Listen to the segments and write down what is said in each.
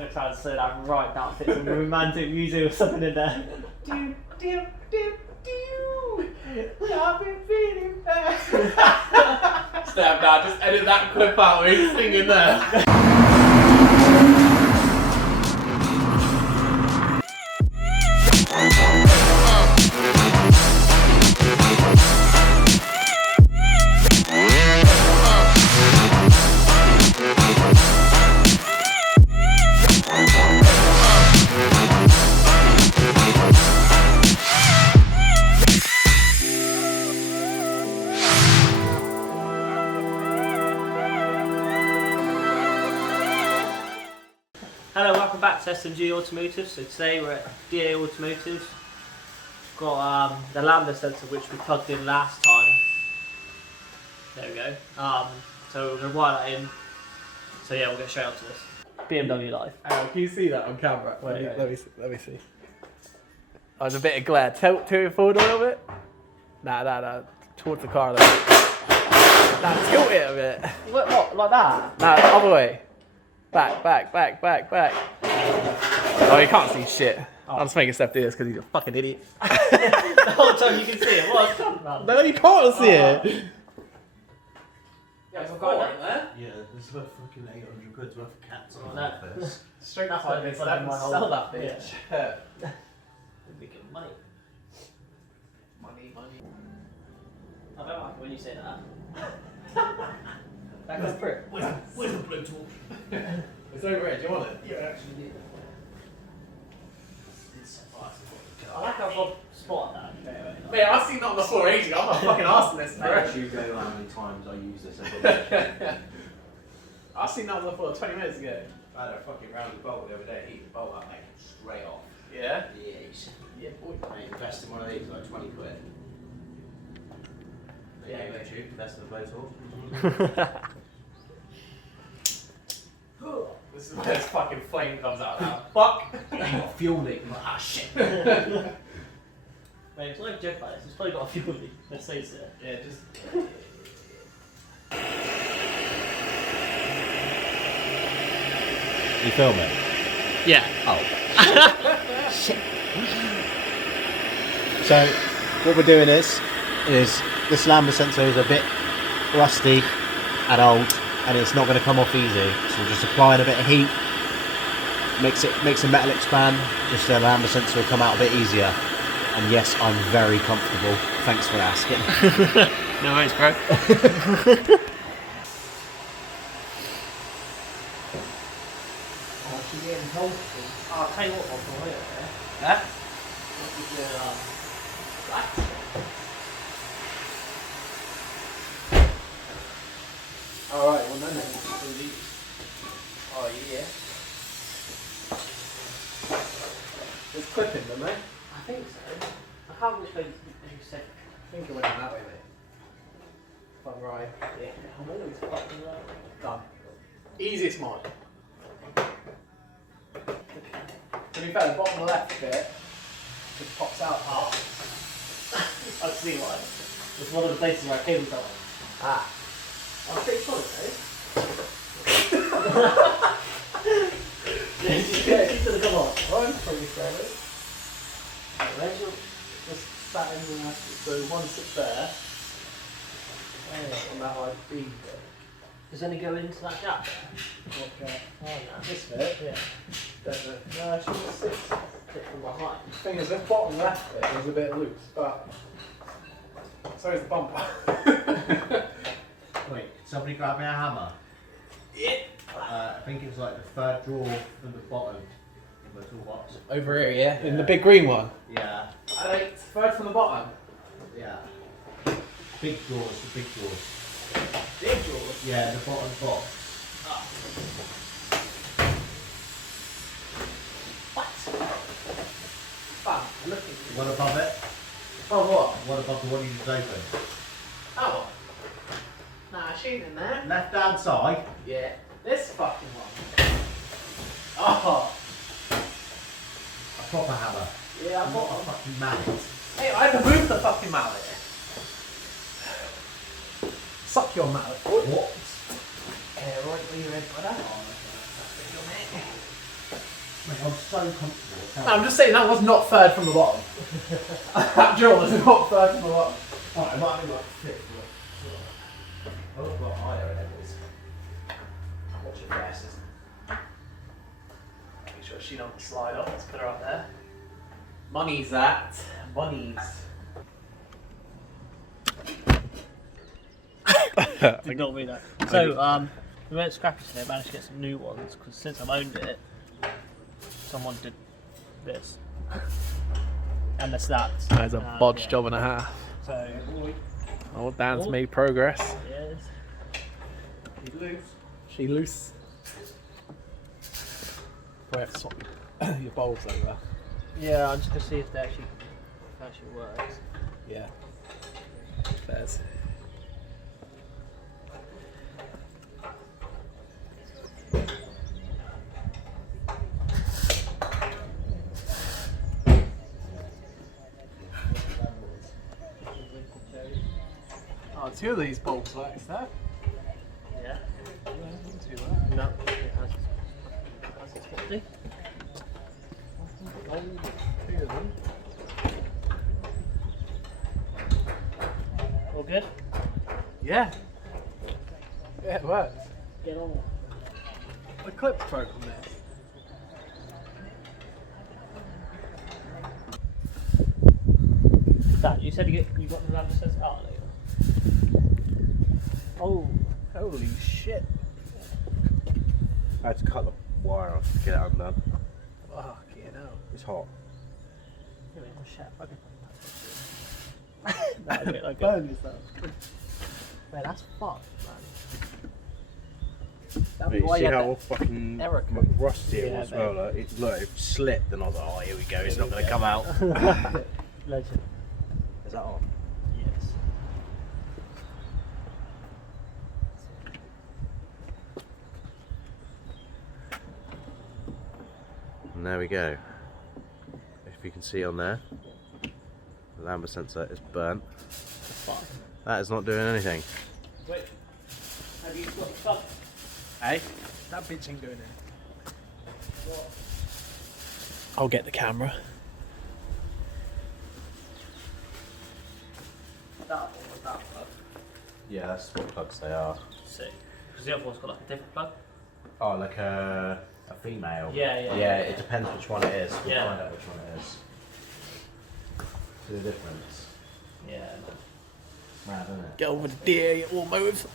going to try and say that right now. Fit some romantic music or something in there. Do, do, do, do. I've been feeling bad. Step down, just edit that clip out where he's singing there. Hello, welcome back to SMG Automotives. So today we're at D.A Automotives. Got the lambda sensor which we plugged in last time. There we go. So we're going to wire that in. So yeah, we'll get straight onto this. BMW Live. Can you see that on camera? Wait. Let me see. Oh, there's a bit of glare. Tilt it forward a little bit. Nah. Towards the car there. Nah, tilt it a bit. What? Like that? Nah, other way. Back. Oh, you can't see shit. Oh. I'm just making Steph do this because he's a fucking idiot. The whole time you can see it. What? No, you can't see it. Yeah, it's got there. Yeah, there's about fucking 800 quid worth of cats on that. the office. Straight That's up, why they sell that bitch. Yeah. We're making money. Money. I don't like it when you say that. That goes through. Where's the blowtorch? It's over here. Do you want it? Yeah, actually did. I like how Bob spotted that. Mate, I've seen that on the floor ages ago. I'm not fucking asking this. I actually go how many times I use this every day. I've seen that on the floor 20 minutes ago. I had a fucking round bolt the other day, heated the bolt up, mate, straight off. Yeah? Yeah, boy. Mate, invest in one of these, like 20 quid. Yeah, Yeah, mate. YouTube, best of the blowtorch. This is where this fucking flame comes out now. Fuck! You got fuel leak, I'm like, ah shit. Mate, it's not a joke about this. It's probably got a fuel leak. Let's face it. Yeah, just. You filming? Yeah. Oh. So, what we're doing is this lambda sensor is a bit rusty and old, and it's not going to come off easy. So we're just applying a bit of heat, makes the metal expand, just so the lambda sensor will come out a bit easier. And yes, I'm very comfortable. Thanks for asking. No worries, bro. I'll tell you what, Bob, from here, Yeah? Alright, well, no. Oh, yeah. There's clipping them, mate. I think so. I can't remember which way you said. I think it went that way, mate. If I'm right. Yeah, I'm always fucking right. Done. Easiest mod. To be fair, the bottom left bit just pops out half. I see why. It's one of the places where cables are. Ah. I'm pretty solid, though. Yeah, keep to the come on. One, probably solid. Where's your just sat in the So one sits there. And that like B bit. does any go into that gap there? Okay. Oh no. This bit? Yeah. Don't know. No, it just sits. Clip from behind. The thing is, this bottom left bit is a bit loose, but so is the bumper. Wait, somebody grab me a hammer? Yeah. I think it's like the third drawer from the bottom of the toolbox. Over here, yeah? In the Yeah. big green one. Yeah, Right, third from the bottom. yeah. Big drawers, the big drawers. Big drawers. Yeah, the bottom box. What? Bam, I'm looking. What above it? Oh, what? What above the one you just opened? Oh. Nah, she ain't in there. Left hand side. Yeah. This fucking one. Oh. A proper hammer. Yeah, I Not a got fucking mallet. Hey, I had to move the fucking mallet. Suck your mallet. What? Yeah, right where you're in, brother. I'm so comfortable. I'm just saying that was not third from the bottom. That drill was not third from the bottom. Alright, it might be like fifth. Oh, I've got higher than it is. Watch your glasses. Make sure she don't slide off. Let's put her up there. Money's that. Money's. Did not mean that. So, we went scrappy today, managed to get some new ones, because since I've owned it, someone did this. And the slats. That is a bodge yeah. job and a half. So, Oh, Dan's made progress. yes. He's loose. She loose. We have to swap your bowls over. Yeah, I'm just going to see if they actually works. Yeah. There's. Oh, two of these bolts work, is that? Yeah. Yeah, two work. No, it has its 50. Two of them. All good? Yeah. Yeah, it works. Get on. The clip's broke on this. Dad, you said you got the lamda sensor out later. Oh, Holy shit. I had to cut the wire off to get it undone. Fuck, you know. It's hot. give me a shot. That'd be like Burn yourself. Man, that's fucked, man. But That'd be you why see you had how that fucking error rusty it Yeah, was as well? Like, it slipped and I was like, oh, here we go, it's not going to come out. Legend. Is that on? Yes. And there we go. If you can see on there, the lambda sensor is burnt. Fuck. That is not doing anything. Wait. Have you got the plug? Hey? That bitch ain't doing it. I'll get the camera. That one was that plug. Yeah, that's what plugs they are. Sick. Because the other one's got like a different plug. Oh, like a female? Yeah. Yeah, it depends which one it is. We'll Yeah. find out which one it is. See the difference? Yeah. Mad, isn't it? Get over the D.A Automotives.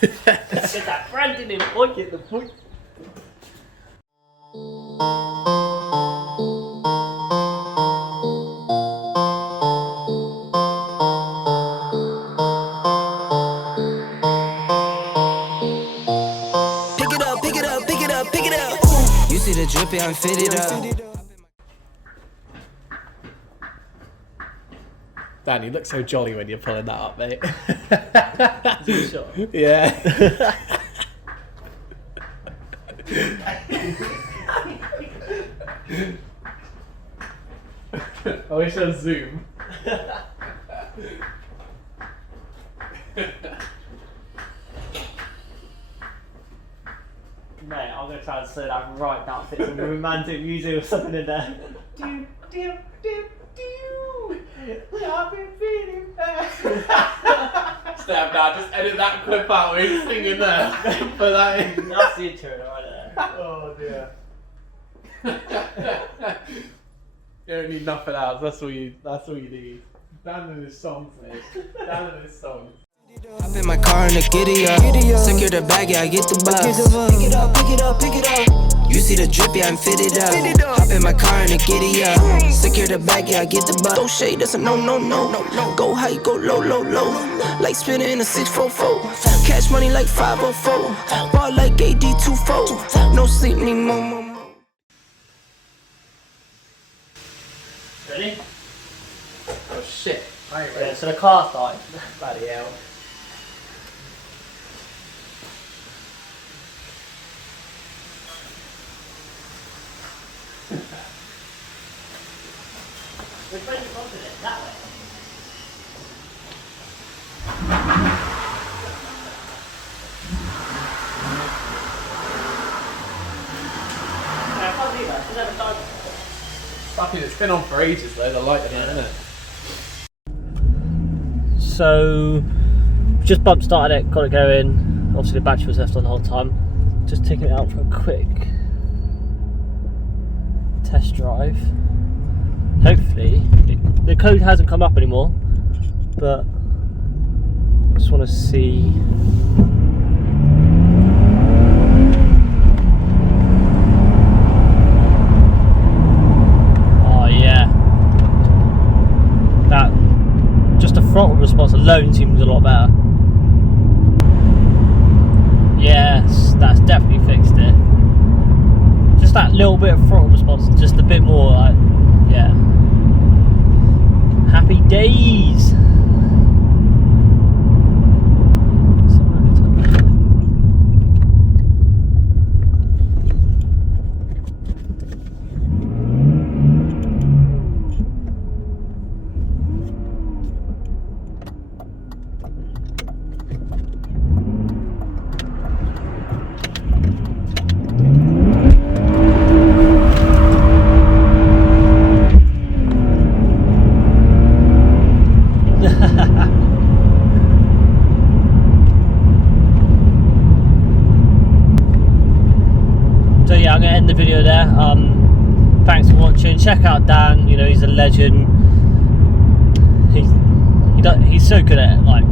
Get that branding in, boy. Get the point. Pick it up. Ooh. You see the drippy, I'm fitted up. Dan, you look so jolly when you're pulling that up, mate. Is it sure? Yeah. I wish I was zoom. Mate, I'm going to try and say that right now. Fit some romantic music or something in there. I've been feeling bad. Snap that, just edit that clip out where he's singing there. Put that in. That's the intro right there. Oh dear. You don't need nothing else, that's all you need. Dan and his songs, mate. Dan and his songs. Hop in my car and a giddy up. Secure the bag, yeah, I get the bus. Pick it up. You see the drippy, I'm fitted up. Hop in my car and a giddy up. Secure the bag, yeah, I get the bus. No shade, that's a no. Go high, go low. Like spinning in a 644. Cash money like 504. Ball like AD24. No sleep anymore. Ready? Oh shit. I ain't Yeah, ready. so the car started. Bloody hell. We're trying to open it that way. I can't do that. never done. Fucking, it's been on for ages though, the light in it, isn't it? So, just bump started it, got it going. Obviously the battery was left on the whole time. Just taking it out for a quick test drive. Hopefully, the code hasn't come up anymore, but I just want to see. Oh yeah, that just the throttle response alone seems a lot better. Yes, that's definitely fixed it. Just that little bit of throttle response, just a bit more like, yeah. Happy days! So yeah, I'm going to end the video there. Thanks for watching. Check out Dan, you know, he's a legend. He's so good at like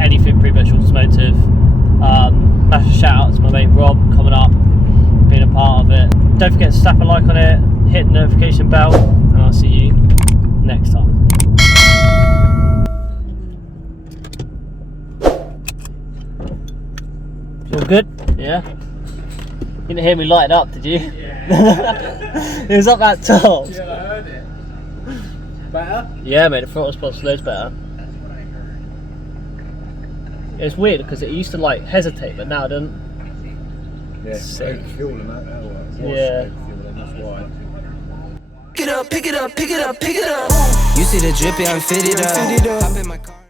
anything pretty much automotive. Massive shout out to my mate Rob coming up, being a part of it. Don't forget to slap a like on it, hit the notification bell, and I'll see you next time. All good? Yeah? You didn't hear me light it up, did you? Yeah. It was up that top. Yeah, I heard it. Better? Yeah, mate, the throttle response loads better. It's weird because it used to like hesitate, but now it doesn't. Yeah, Sick. fuel and that. Yeah. That's why. Pick it up, pick it up, pick it up, pick it up. You see the drippy, I'm fitted up. Hop in my car.